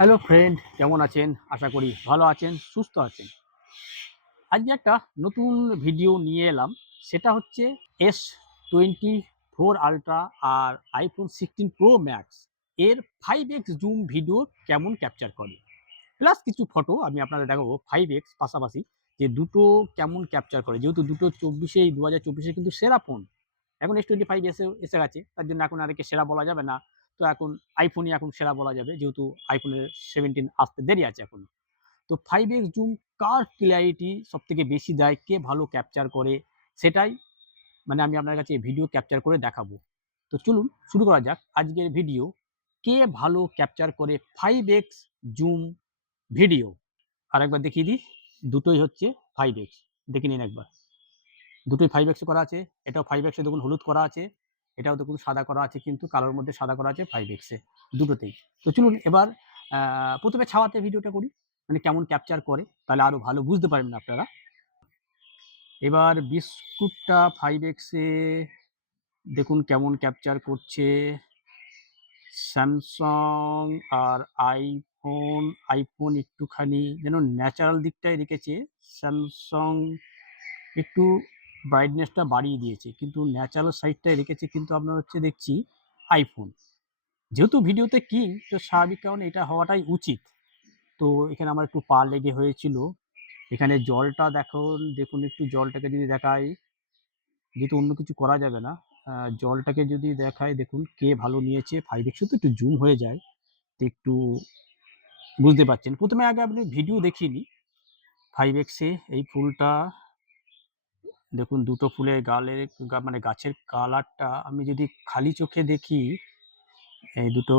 Hello friend, কেমন আছেন? আশা করি ভালো আছেন, সুস্থ আছেন। আজকে একটা নতুন ভিডিও নিয়ে এলাম। সেটা হচ্ছে S24 আলট্রা আর iPhone 16 Pro Max এর 5x জুম ভিডিও কেমন ক্যাপচার করে। প্লাস কিছু ফটো আমি আপনাদের দেখাবো 5x পাশাপাশি যে দুটো কেমন ক্যাপচার করে। যেহেতু দুটো 2024 কিন্তু সেরা ফোন। এখন S25 এসে গেছে। তার জন্য এখন আর একে সেরা বলা যাবে না। তো এখন iPhone-ই এখন সেরা বলা যাবে। যেহেতু iPhone-এর 17 আসতে দেরি আছে এখনো। তো 5x জুম কার ক্লিয়ারিটি সবথেকে বেশি দেয়, কে ভালো ক্যাপচার করে সেটাই মানে আমি আপনার কাছে ভিডিও ক্যাপচার করে দেখাবো। তো চলুন শুরু করা যাক আজকের ভিডিও। কে ভালো ক্যাপচার করে 5x জুম ভিডিও? আরেকবার দেখিয়ে দিই। দুটোই হচ্ছে 5x। দেখে নিন একবার। দুটোই 5x এ করা আছে। এটাও 5x এ দেখুন হলুদ করা আছে। এটাও দেখুন সাদা করা আছে, কিন্তু কালোর মধ্যে সাদা করা আছে 5x এ দুটোতেই। তো চলুন এবার ১ম এ ছাওয়াতে ভিডিওটা করি। মানে কেমন ক্যাপচার করে, তাহলে আরো ভালো বুঝতে পারবেন আপনারা। এবার বিস্কুটটা 5x এ দেখুন কেমন ক্যাপচার করছে। স্যামসাং আর আইফোন একটুখানি যেন ন্যাচারাল দিকটাই রেখেছে। স্যামসাং একটু ব্রাইটনেসটা বাড়িয়ে দিয়েছে, কিন্তু ন্যাচারাল সাইডটাই রেখেছে কিন্তু আপনার হচ্ছে দেখছি আইফোন। যেহেতু ভিডিওতে কিং, তো স্বাভাবিক কারণে এটা হওয়াটাই উচিত। তো এখানে আমার একটু পা লেগে হয়েছিল। এখানে জলটা দেখুন একটু জলটাকে যদি দেখাই, যেহেতু অন্য কিছু করা যাবে না, জলটাকে যদি দেখাই দেখুন কে ভালো নিয়েছে। 5x তো একটু জুম হয়ে যায়, তো একটু বুঝতে পারছেন। প্রথমে আগে আপনি ভিডিও দেখিয়ে নিই। 5x এ এই ফুলটা দেখুন, দুটো ফুলের মানে গাছের কালারটা আমি যদি খালি চোখে দেখি, এই দুটো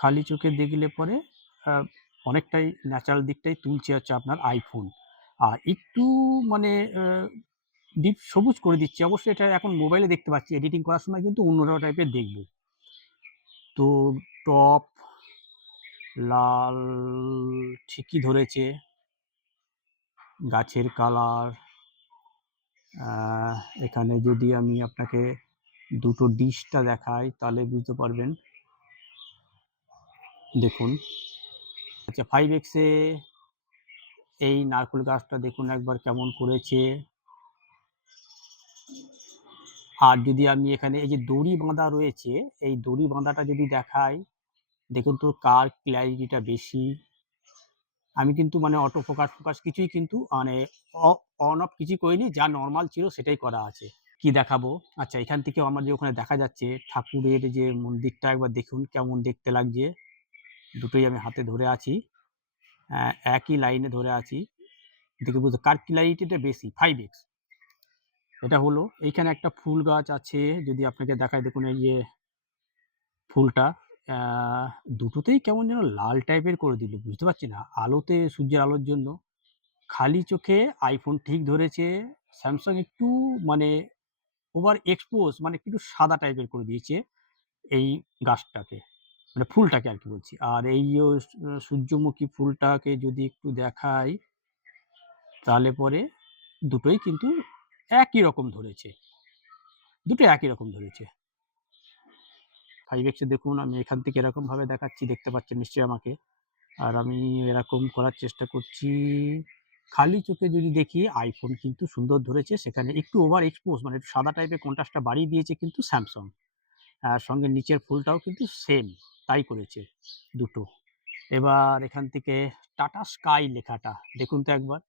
খালি চোখে দেখলে পরে অনেকটাই ন্যাচারাল দিকটাই তুলছে হচ্ছে আপনার আইফোন। আর একটু মানে ডিপ সবুজ করে দিচ্ছে। অবশ্যই এটা এখন মোবাইলে দেখতে পাচ্ছি, এডিটিং করার সময় কিন্তু অন্য টাইপের দেখব। তো টপ লাল ঠিকই ধরেছে, গাছের কালার। এখানে যদি আমি আপনাকে দুটো ডিশটা দেখাই তাহলে বুঝতে পারবেন। দেখুন, আচ্ছা 5x এ এই নারকেল গাছটা দেখুন একবার কেমন করেছে। আর যদি আমি এখানে এই যে দড়ি বাঁধা রয়েছে, এই দড়ি বাঁধাটা যদি দেখাই, দেখুন তো কার ক্ল্যারিটিটা বেশি। আমি কিন্তু মানে অটো ফোকাস কিছুই কিন্তু মানে অন অফ কিছুই করিনি, যা নরমাল ছিল সেটাই করা আছে। কি দেখাবো? আচ্ছা, এখান থেকেও আমার যে ওখানে দেখা যাচ্ছে ঠাকুরের যে মন্দিরটা, একবার দেখুন কেমন দেখতে লাগছে। দুটোই আমি হাতে ধরে আছি, একই লাইনে ধরে আছি। দেখে বুঝতে কার ক্ল্যারিটিটা বেশি 5x। এটা হলো, এইখানে একটা ফুল গাছ আছে, যদি আপনাকে দেখাই দেখুন এই যে ফুলটা, আহ, দুটোতেই কেমন যেন লাল টাইপের করে দিল, বুঝতে পারছি না। আলোতে, সূর্যের আলোর জন্য খালি চোখে আইফোন ঠিক ধরেছে, স্যামসাং একটু মানে ওভার এক্সপোজ মানে একটু সাদা টাইপের করে দিয়েছে এই গাছটাকে, মানে ফুলটাকে আর কি বলছি। আর এই যে সূর্যমুখী ফুলটাকে যদি একটু দেখাই, তাহলে পরে দুটোই কিন্তু একই রকম ধরেছে, দুটো একই রকম ধরেছে। 5x এ দেখুন আমি এখান থেকে এরকমভাবে দেখাচ্ছি, দেখতে পাচ্ছেন নিশ্চয়ই আমাকে। আর আমি এরকম করার চেষ্টা করছি। খালি চোখে যদি দেখি আইফোন কিন্তু সুন্দর ধরেছে, সেখানে একটু ওভার এক্সপোজ মানে একটু সাদা টাইপের কন্ট্রাস্টটা বাড়িয়ে দিয়েছে কিন্তু স্যামসাং। আর সঙ্গে নিচের ফুলটাও কিন্তু সেম তাই করেছে দুটো। এবার এখান থেকে টাটা স্কাই লেখাটা দেখুন তো একবার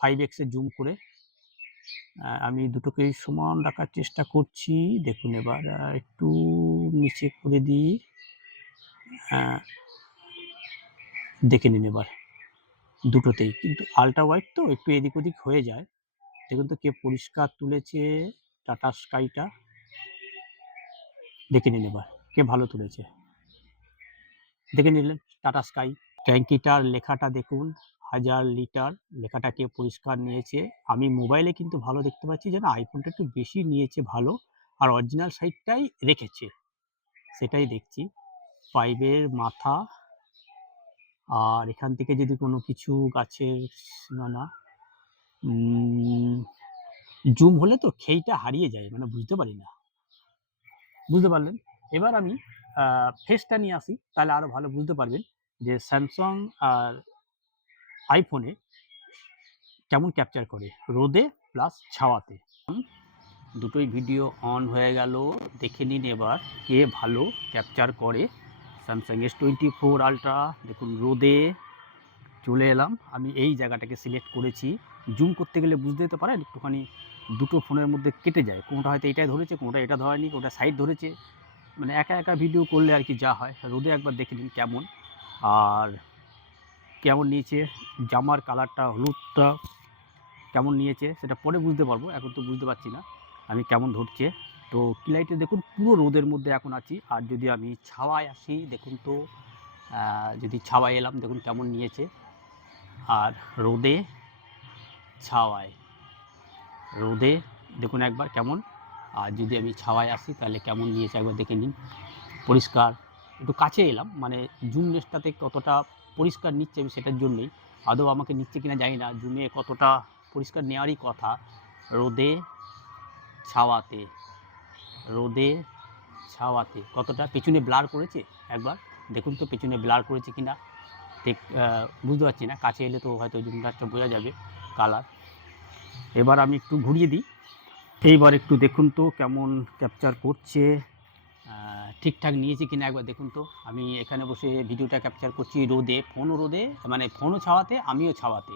5x এ জুম করে। আমি দুটোকেই সমান রাখার চেষ্টা করছি। দেখুন এবার একটু নিচে করে দিই, দেখে নিন এবার। দুটোতেই কিন্তু আল্ট্রা ওয়াইড তো একটু এদিক ওদিক হয়ে যায়। দেখুন তো কে পরিষ্কার তুলেছে টাটা স্কাইটা, দেখে নিন এবার কে ভালো তুলেছে। দেখে নিলেন টাটা স্কাই। ট্যাঙ্কিটার লেখাটা দেখুন, 1000 লিটার লেখাটা কে পরিষ্কার নিয়েছে। আমি মোবাইলে কিন্তু ভালো দেখতে পাচ্ছি, যেন আইফোনটা একটু বেশি নিয়েছে ভালো, আর অরিজিনাল সাইডটাই রেখেছে, সেটাই দেখছি। পাইপের মাথা, আর এখান থেকে যদি কোনো কিছু গাছের সীমানা জুম হলে তো খেইটা হারিয়ে যায়, মানে বুঝতে পারি না। বুঝতে পারলেন? এবার আমি ফেসটা নিয়ে আসি তাহলে আরও ভালো বুঝতে পারবেন যে স্যামসাং আর আইফোনে কেমন ক্যাপচার করে রোদে প্লাস ছাওয়াতে। দুটোই ভিডিও অন হয়ে গেল, দেখে নিন এবার কে ভালো ক্যাপচার করে। স্যামসাং S24 আলট্রা দেখুন রোদে চলে এলাম, আমি এই জায়গাটাকে সিলেক্ট করেছি। জুম করতে গেলে বুঝতে তো পারেন একটুখানি দুটো ফোনের মধ্যে কেটে যায়, কোনটা হয়তো এটাই ধরেছে, কোনটা এটা ধরেনি, কোনটা সাইড ধরেছে, মানে একা একা ভিডিও করলে আর কি যা হয়। রোদে একবার দেখে নিন কেমন, আর কেমন নিয়েছে জামার কালারটা, হলুদটা কেমন নিয়েছে সেটা পরে বুঝতে পারবো, এখন তো বুঝতে পারছি না আমি কেমন ধরছে। তো ক্লারিটি দেখুন পুরো রোদের মধ্যে এখন আছি। আর যদি আমি ছাওয়ায় আসি দেখুন তো, যদি ছাওয়ায় এলাম দেখুন কেমন নিয়েছে, আর রোদে ছাওয়ায়, রোদে দেখুন একবার কেমন, আর যদি আমি ছাওয়ায় আসি তাহলে কেমন নিয়েছে একবার দেখে নিন। পরিষ্কার, একটু কাছে এলাম, মানে জুম লেন্সটাতে কতটা পরিষ্কার নিচ্ছে আমি সেটার জন্যই, আদৌ আমাকে নিচ্ছে কিনা জানি না, জুমে কতটা পরিষ্কার নেওয়ারই কথা। রোদে ছাওয়াতে, রোদে ছাওয়াতে কতটা পেছনে ব্লার করেছে একবার দেখুন তো, পেছনে ব্লার করেছে কিনা দেখ, বুঝতে পারছি না, কাছে এলে তো হয়তো জুম গ্লাসটা বোঝা যাবে কালার। এবার আমি একটু ঘুরিয়ে দিই, এইবার একটু দেখুন তো কেমন ক্যাপচার করছে, ঠিকঠাক নিয়েছি কিনা একবার দেখুন তো। আমি এখানে বসে ভিডিওটা ক্যাপচার করছি রোদে, ফোনও রোদে, মানে ফোনও ছাওয়াতে আমিও ছাওয়াতে,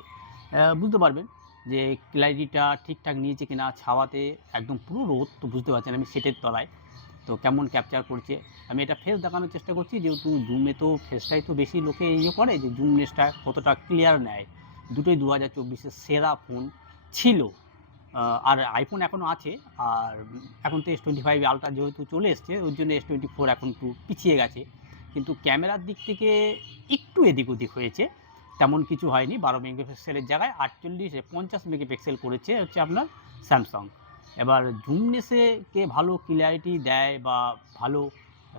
বুঝতে পারবেন যে ক্ল্যারিটিটা ঠিকঠাক নিয়েছে কিনা। ছাওয়াতে একদম পুরো রোদ তো বুঝতে পারছেন, আমি সেটের তলায়, তো কেমন ক্যাপচার করছে। আমি এটা ফেস দেখানোর চেষ্টা করছি, যেহেতু জুমে তো ফেসটাই তো বেশি লোকে ইয়ে করে, যে জুম লেন্সটা কতটা ক্লিয়ার নেয়। দুটোই 2024-এর সেরা ফোন ছিল, আর আইফোন এখনও আছে। আর এখন তো S25 আলট্রা যেহেতু চলে এসছে, ওর জন্য S24 এখন একটু পিছিয়ে গেছে, কিন্তু ক্যামেরার দিক থেকে একটু এদিক ওদিক হয়েছে, তেমন কিছু হয়নি। 12 মেগাপিক্সেলের জায়গায় 50 মেগাপিক্সেল করেছে হচ্ছে আপনার স্যামসাং। এবার জুম লেন্সে কে ভালো ক্লিয়ারিটি দেয় বা ভালো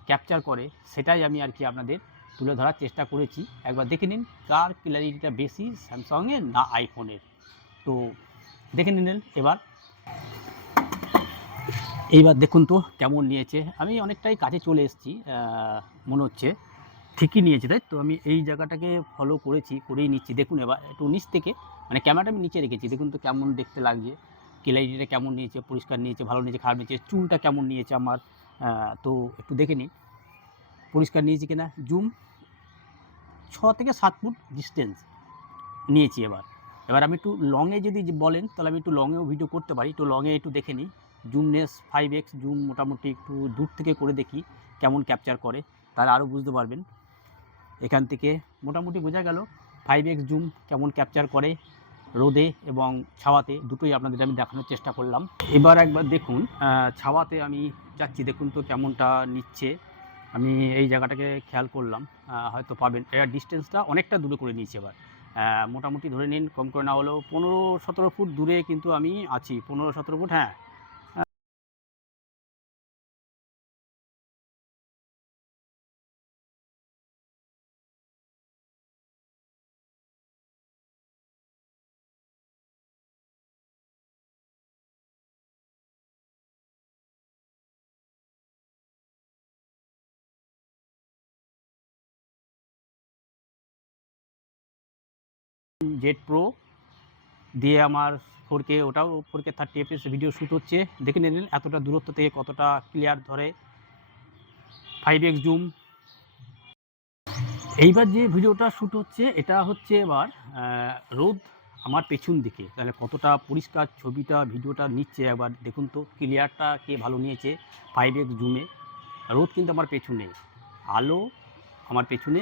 ক্যাপচার করে সেটাই আমি আর কি আপনাদের তুলে ধরার চেষ্টা করেছি। একবার দেখে নিন কার ক্লিয়ারিটিটা বেশি, স্যামসাংয়ের না আইফোনের। তো দেখে নিলেন এইবার দেখুন তো কেমন নিয়েছে। আমি অনেকটাই কাছে চলে এসেছি, মনে হচ্ছে ঠিকই নিয়েছে, তাই তো। আমি এই জায়গাটাকে ফলো করেই নিচ্ছি। দেখুন এবার একটু নিচ থেকে, মানে ক্যামেরাটা আমি নিচে রেখেছি, দেখুন তো কেমন দেখতে লাগছে, ক্ল্যারিটিটা কেমন নিয়েছে, পরিষ্কার নিয়েছে, ভালো নিয়েছে, খারাপ নিয়েছে, চুলটা কেমন নিয়েছে আমার, তো একটু দেখে নিন পরিষ্কার নিয়েছি কিনা। জুম 6 থেকে 7 ফুট ডিস্টেন্স নিয়েছি। এবার আমি একটু লংয়ে যদি বলেন তাহলে আমি একটু লংয়েও ভিডিও করতে পারি, একটু লংয়ে একটু দেখে নিই। জুম লেন্স 5x জুম মোটামুটি একটু দূর থেকে করে দেখি কেমন ক্যাপচার করে, তাহলে আরও বুঝতে পারবেন। এখান থেকে মোটামুটি বোঝা গেল 5x জুম কেমন ক্যাপচার করে রোদে এবং ছাওয়াতে, দুটোই আপনাদের আমি দেখানোর চেষ্টা করলাম। এবার একবার দেখুন ছাওয়াতে আমি যাচ্ছি, দেখুন তো কেমনটা নিচ্ছে। আমি এই জায়গাটাকে খেয়াল করলাম, হয়তো পাবেন এর ডিস্টেন্সটা অনেকটা দূরে করে নিয়েছি। এবার মোটামুটি ধরে নিন কম করে না হলেও 15-17 ফুট দূরে কিন্তু আমি আছি, 15-17 ফুট, হ্যাঁ। জেড প্রো দিয়ে আমার 4K, ওটাও 4K 30 fps ভিডিও শ্যুট হচ্ছে, দেখে নিলেন এতটা দূরত্ব থেকে কতটা ক্লিয়ার ধরে 5x জুম। এইবার যে ভিডিওটা শ্যুট হচ্ছে এটা হচ্ছে এবার রোদ আমার পেছন দিকে, তাহলে কতটা পরিষ্কার ছবিটা ভিডিওটা নিচ্ছে একবার দেখুন তো, ক্লিয়ারটা কে ভালো নিয়েছে 5x জুমে। রোদ কিন্তু আমার পেছনে, আলো আমার পেছনে,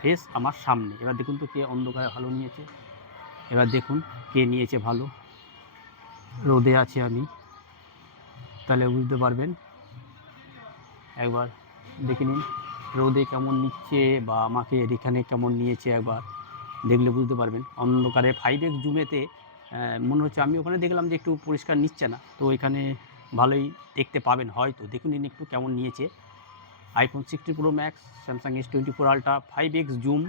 ফেস আমার সামনে। এবার দেখুন তো কে অন্ধকারে ভালো নিয়েছে, এবার দেখুন কে নিয়েছে ভালো। রোদে আছি আমি, তাহলে বুঝতে পারবেন, একবার দেখে নিন রোদে কেমন নিচ্ছে বা আমাকে এখানে কেমন নিয়েছে, একবার দেখলে বুঝতে পারবেন। অন্ধকারে 5x জুমেতে মনে হচ্ছে, আমি ওখানে দেখলাম যে একটু পরিষ্কার নিচ্ছে না, তো এখানে ভালোই দেখতে পাবেন হয়তো, দেখুন নিন একটু কেমন নিয়েছে। IPhone 16 pro max, Samsung S24 ultra, 5x zoom,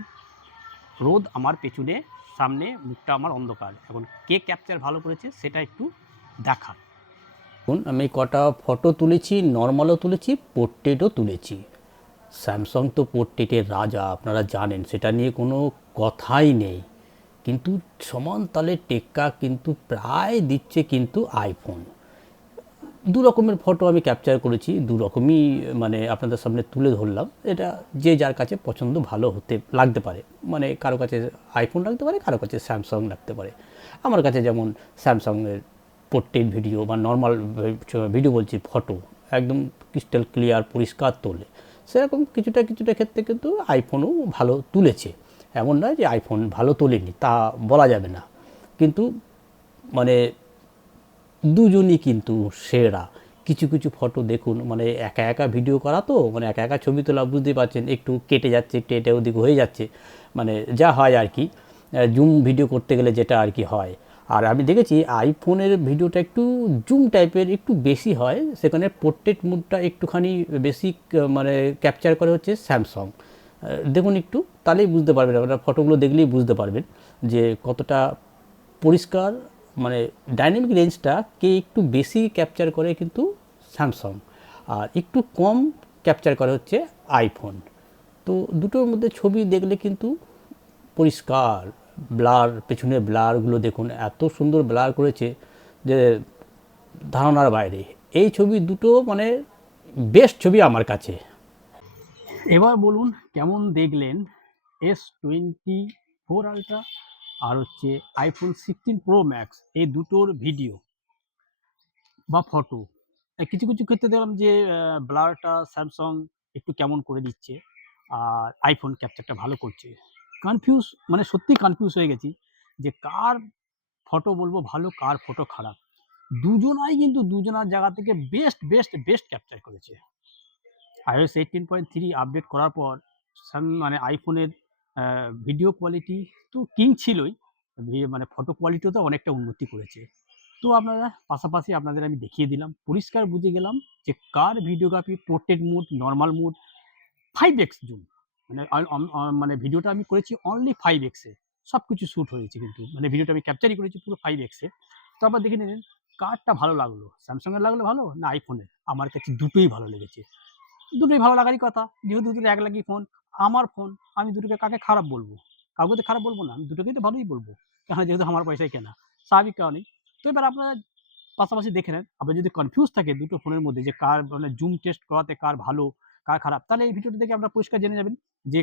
রোদ আমার পেছনে, সামনে মুখটা আমার অন্ধকার। এখন কে ক্যাপচার ভালো করেছে সেটা একটু দেখা। আমি কটা ফটো তুলেছি, নর্মালও তুলেছি, পোর্ট্রেটও তুলেছি। স্যামসাং তো পোর্ট্রেটের রাজা, আপনারা জানেন, সেটা নিয়ে কোনো কথাই নেই। কিন্তু সমান তালে টেক্কা কিন্তু প্রায় দিচ্ছে কিন্তু আইফোন। দু রকমের ফটো আমি ক্যাপচার করেছি, দু রকমই মানে আপনাদের সামনে তুলে ধরলাম। এটা যে যার কাছে পছন্দ ভালো হতে লাগতে পারে, মানে কারো কাছে আইফোন লাগতে পারে, কারো কাছে স্যামসাং লাগতে পারে। আমার কাছে যেমন স্যামসাংয়ের পোর্ট্রেট ভিডিও বা নর্মাল ভিডিও বলছি, ফটো একদম ক্রিস্টাল ক্লিয়ার পরিষ্কার তোলে। সেরকম কিছুটা কিছুটা ক্ষেত্রে কিন্তু আইফোনও ভালো তুলেছে, এমন নয় যে আইফোন ভালো তোলেনি, তা বলা যাবে না। কিন্তু মানে দুজনই কিন্তু সেরা। কিছু কিছু ফটো দেখুন, মানে একা একা ভিডিও করা তো, মানে একা একা ছবি তোলা, বুঝতেই পারছেন, একটু কেটে যাচ্ছে, একটু এটা ওদিক হয়ে যাচ্ছে, মানে যা হয় আর কি, জুম ভিডিও করতে গেলে যেটা আর কি হয়। আর আমি দেখেছি আইফোনের ভিডিওটা একটু জুম টাইপের একটু বেশি হয়, সেখানে পোর্ট্রেট মুডটা একটুখানি বেশি মানে ক্যাপচার করে হচ্ছে স্যামসাং। দেখুন একটু, তাহলেই বুঝতে পারবেন, আপনারা ফটোগুলো দেখলেই বুঝতে পারবেন যে কতটা পরিষ্কার, মানে ডাইনামিক রেঞ্জটা কে একটু বেশি ক্যাপচার করে কিন্তু স্যামসাং, আর একটু কম ক্যাপচার করে হচ্ছে আইফোন। তো দুটোর মধ্যে ছবি দেখলে কিন্তু পরিষ্কার। ব্লার, পেছনের ব্লারগুলো দেখুন, এত সুন্দর ব্লার করেছে যে ধারণার বাইরে। এই ছবি দুটো মানে বেস্ট ছবি আমার কাছে। এবার বলুন কেমন দেখলেন S24 আলট্রা আর হচ্ছে আইফোন 16 প্রো ম্যাক্স, এই দুটোর ভিডিও বা ফটো। কিছু কিছু ক্ষেত্রে দেখলাম যে ব্লারটা স্যামসাং একটু কেমন করে দিচ্ছে, আর আইফোন ক্যাপচারটা ভালো করছে। কনফিউজ, মানে সত্যিই কনফিউজ হয়ে গেছি যে কার ফটো বলবো ভালো, কার ফটো খারাপ। দুজনাই কিন্তু দুজনার জায়গা থেকে বেস্ট বেস্ট বেস্ট ক্যাপচার করেছে। iOS 18.3 আপডেট করার পর মানে আইফোনের ভিডিও কোয়ালিটি তো কিং ছিলই, মানে ফটো কোয়ালিটিও তো অনেকটা উন্নতি করেছে। তো আপনারা পাশাপাশি আপনাদের আমি দেখিয়ে দিলাম, পরিষ্কার বুঝে গেলাম যে কার videography, portrait mode, normal mode, 5x zoom, মানে মানে ভিডিওটা আমি করেছি অনলি 5x এ, সব কিছু শ্যুট হয়েছে, কিন্তু মানে ভিডিওটা আমি ক্যাপচারই করেছি পুরো 5x এ। তো আবার দেখে নিলেন কারটা ভালো লাগলো, স্যামসাংয়ের লাগলো ভালো না আইফোনের। আমার কাছে দুটোই ভালো লেগেছে। দুটোই ভালো লাগারই কথা, যেহেতু দুটোর এক লাগি ফোন, আমার ফোন, আমি দুটোকে কাকে খারাপ বলবো? কাউকে তো খারাপ বলবো না, আমি দুটোকেই তো ভালোই বলবো, কারণ যেহেতু আমার পয়সায় কেনা, স্বাভাবিক কারণেই। তো এবার আপনারা পাশাপাশি দেখে নেন, আপনার যদি কনফিউজ থাকে দুটো ফোনের মধ্যে যে কার মানে জুম টেস্ট করাতে কার ভালো, কার খারাপ, তাহলে এই ভিডিওটা দেখে আপনারা পরিষ্কার জেনে যাবেন যে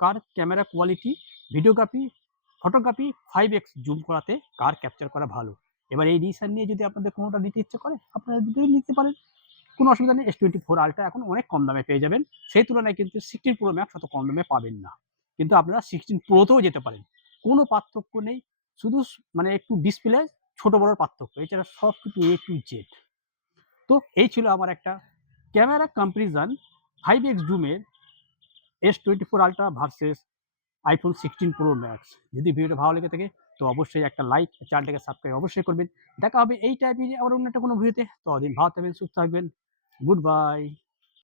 কার camera quality, videography, photography 5x zoom করাতে কার ক্যাপচার করা ভালো। এবার এই ডিসিশন নিয়ে যদি আপনাদের কোনোটা নিতে ইচ্ছে করে, আপনারা দুটোই নিতে পারেন, কোনো অসুবিধা নেই। S24 আলট্রা এখন অনেক কম দামে পেয়ে যাবেন, সেই তুলনায় কিন্তু 16 প্রো ম্যাক্স অত কম দামে পাবেন না। কিন্তু আপনারা 16 প্রোতেও যেতে পারেন, কোনো পার্থক্য নেই, শুধু মানে একটু ডিসপ্লে ছোট বড় পার্থক্য, এছাড়া সব কিছু A to Z। তো এই ছিল আমার একটা camera comparison 5x জুমের S24 ultra versus iPhone 16 pro max. যদি ভিডিওটা ভালো লেগে থাকে তো অবশ্যই একটা লাইক, চ্যানেলটাকে সাবস্ক্রাইব অবশ্যই করবেন। দেখা হবে এই টাইপের আবার অন্য একটা কোনো ভিডিওতে। ততদিন ভালো থাকবেন, সুস্থ থাকবেন। Good bye.